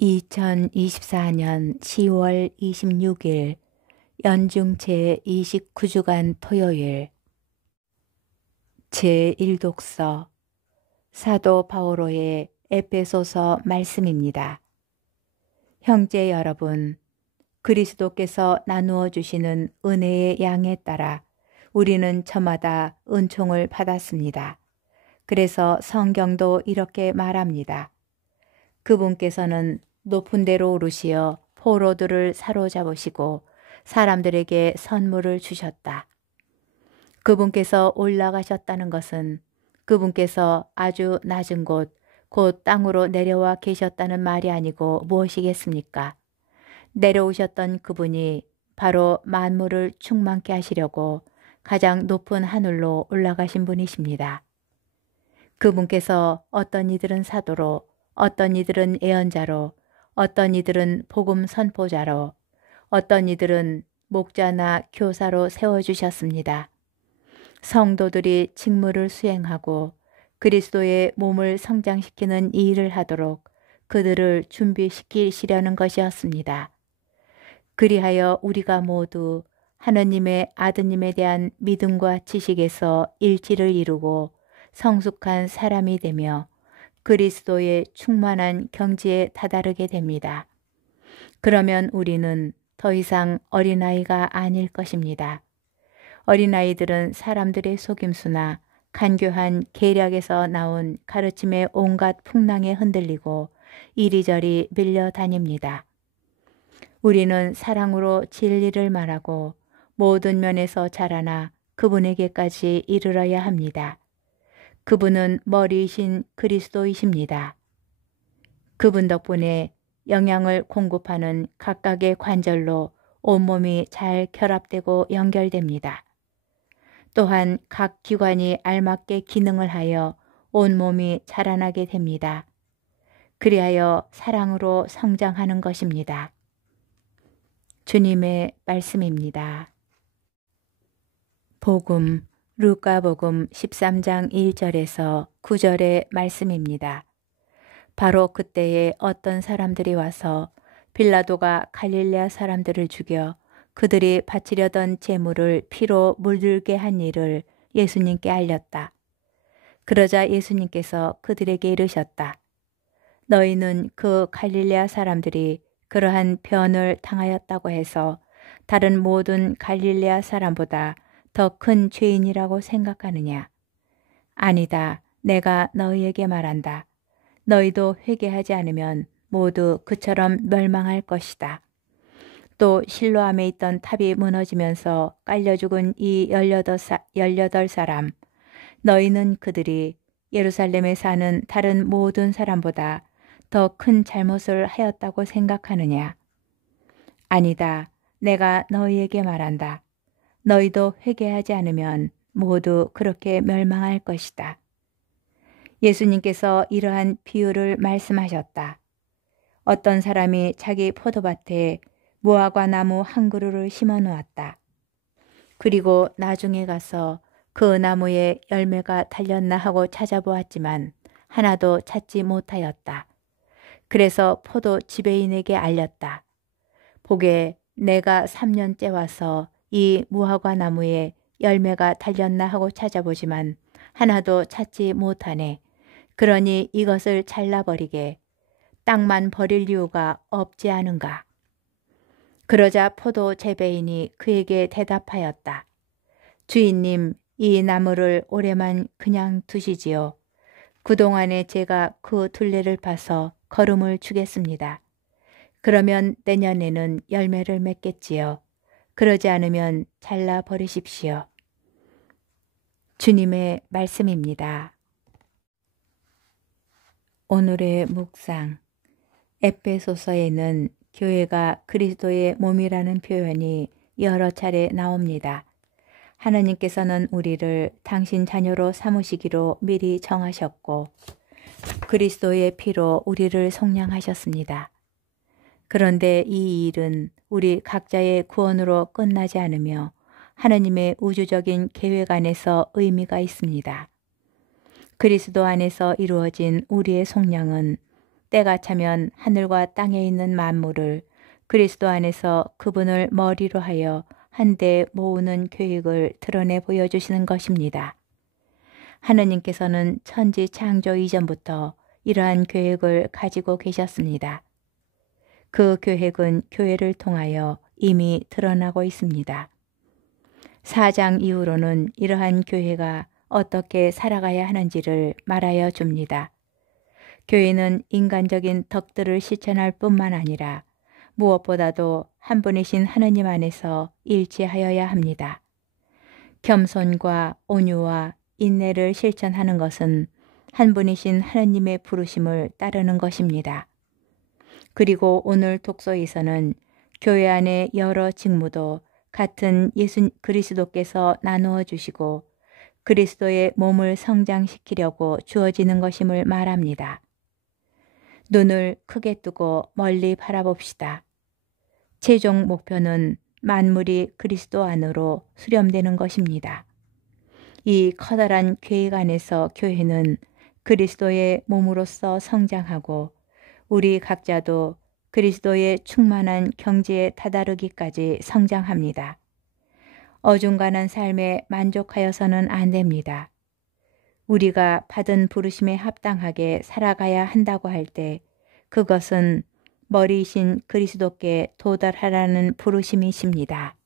2024년 10월 26일 연중 제29주간 토요일 제1독서 사도 바오로의 에베소서 말씀입니다. 형제 여러분, 그리스도께서 나누어 주시는 은혜의 양에 따라 우리는 저마다 은총을 받았습니다. 그래서 성경도 이렇게 말합니다. 그분께서는 높은 데로 오르시어 포로들을 사로잡으시고 사람들에게 선물을 주셨다. 그분께서 올라가셨다는 것은 그분께서 아주 낮은 곳, 곧 땅으로 내려와 계셨다는 말이 아니고 무엇이겠습니까? 내려오셨던 그분이 바로 만물을 충만케 하시려고 가장 높은 하늘로 올라가신 분이십니다. 그분께서 어떤 이들은 사도로, 어떤 이들은 예언자로, 어떤 이들은 복음 선포자로, 어떤 이들은 목자나 교사로 세워주셨습니다. 성도들이 직무를 수행하고 그리스도의 몸을 성장시키는 이 일을 하도록 그들을 준비시키시려는 것이었습니다. 그리하여 우리가 모두 하느님의 아드님에 대한 믿음과 지식에서 일치를 이루고 성숙한 사람이 되며 그리스도의 충만한 경지에 다다르게 됩니다. 그러면 우리는 더 이상 어린아이가 아닐 것입니다. 어린아이들은 사람들의 속임수나 간교한 계략에서 나온 가르침의 온갖 풍랑에 흔들리고 이리저리 밀려다닙니다. 우리는 사랑으로 진리를 말하고 모든 면에서 자라나 그분에게까지 이르러야 합니다. 그분은 머리이신 그리스도이십니다. 그분 덕분에 영양을 공급하는 각각의 관절로 온몸이 잘 결합되고 연결됩니다. 또한 각 기관이 알맞게 기능을 하여 온몸이 자라나게 됩니다. 그리하여 사랑으로 성장하는 것입니다. 주님의 말씀입니다. 복음 루카복음 13장 1절에서 9절의 말씀입니다. 바로 그때에 어떤 사람들이 와서 빌라도가 갈릴레아 사람들을 죽여 그들이 바치려던 제물을 피로 물들게 한 일을 예수님께 알렸다. 그러자 예수님께서 그들에게 이르셨다. 너희는 그 갈릴레아 사람들이 그러한 변을 당하였다고 해서 다른 모든 갈릴레아 사람보다 더 큰 죄인이라고 생각하느냐? 아니다. 내가 너희에게 말한다. 너희도 회개하지 않으면 모두 그처럼 멸망할 것이다. 또 실로암에 있던 탑이 무너지면서 깔려 죽은 이 18사람, 너희는 그들이 예루살렘에 사는 다른 모든 사람보다 더 큰 잘못을 하였다고 생각하느냐? 아니다. 내가 너희에게 말한다. 너희도 회개하지 않으면 모두 그렇게 멸망할 것이다. 예수님께서 이러한 비유를 말씀하셨다. 어떤 사람이 자기 포도밭에 무화과 나무 한 그루를 심어 놓았다. 그리고 나중에 가서 그 나무에 열매가 달렸나 하고 찾아보았지만 하나도 찾지 못하였다. 그래서 포도 지배인에게 알렸다. 보게, 내가 3년째 와서 이 무화과 나무에 열매가 달렸나 하고 찾아보지만 하나도 찾지 못하네. 그러니 이것을 잘라버리게. 땅만 버릴 이유가 없지 않은가. 그러자 포도 재배인이 그에게 대답하였다. 주인님, 이 나무를 올해만 그냥 두시지요. 그동안에 제가 그 둘레를 파서 거름을 주겠습니다. 그러면 내년에는 열매를 맺겠지요. 그러지 않으면 잘라버리십시오. 주님의 말씀입니다. 오늘의 묵상. 에베소서에는 교회가 그리스도의 몸이라는 표현이 여러 차례 나옵니다. 하나님께서는 우리를 당신 자녀로 삼으시기로 미리 정하셨고 그리스도의 피로 우리를 속량하셨습니다. 그런데 이 일은 우리 각자의 구원으로 끝나지 않으며 하나님의 우주적인 계획 안에서 의미가 있습니다. 그리스도 안에서 이루어진 우리의 속량은 때가 차면 하늘과 땅에 있는 만물을 그리스도 안에서 그분을 머리로 하여 한데 모으는 계획을 드러내 보여주시는 것입니다. 하느님께서는 천지 창조 이전부터 이러한 계획을 가지고 계셨습니다. 그 계획은 교회를 통하여 이미 드러나고 있습니다. 4장 이후로는 이러한 교회가 어떻게 살아가야 하는지를 말하여 줍니다. 교회는 인간적인 덕들을 실천할 뿐만 아니라 무엇보다도 한 분이신 하느님 안에서 일치하여야 합니다. 겸손과 온유와 인내를 실천하는 것은 한 분이신 하느님의 부르심을 따르는 것입니다. 그리고 오늘 독서에서는 교회 안에 여러 직무도 같은 예수 그리스도께서 나누어 주시고 그리스도의 몸을 성장시키려고 주어지는 것임을 말합니다. 눈을 크게 뜨고 멀리 바라봅시다. 최종 목표는 만물이 그리스도 안으로 수렴되는 것입니다. 이 커다란 계획 안에서 교회는 그리스도의 몸으로서 성장하고 우리 각자도 그리스도의 충만한 경지에 다다르기까지 성장합니다. 어중간한 삶에 만족하여서는 안 됩니다. 우리가 받은 부르심에 합당하게 살아가야 한다고 할 때 그것은 머리이신 그리스도께 도달하라는 부르심이십니다.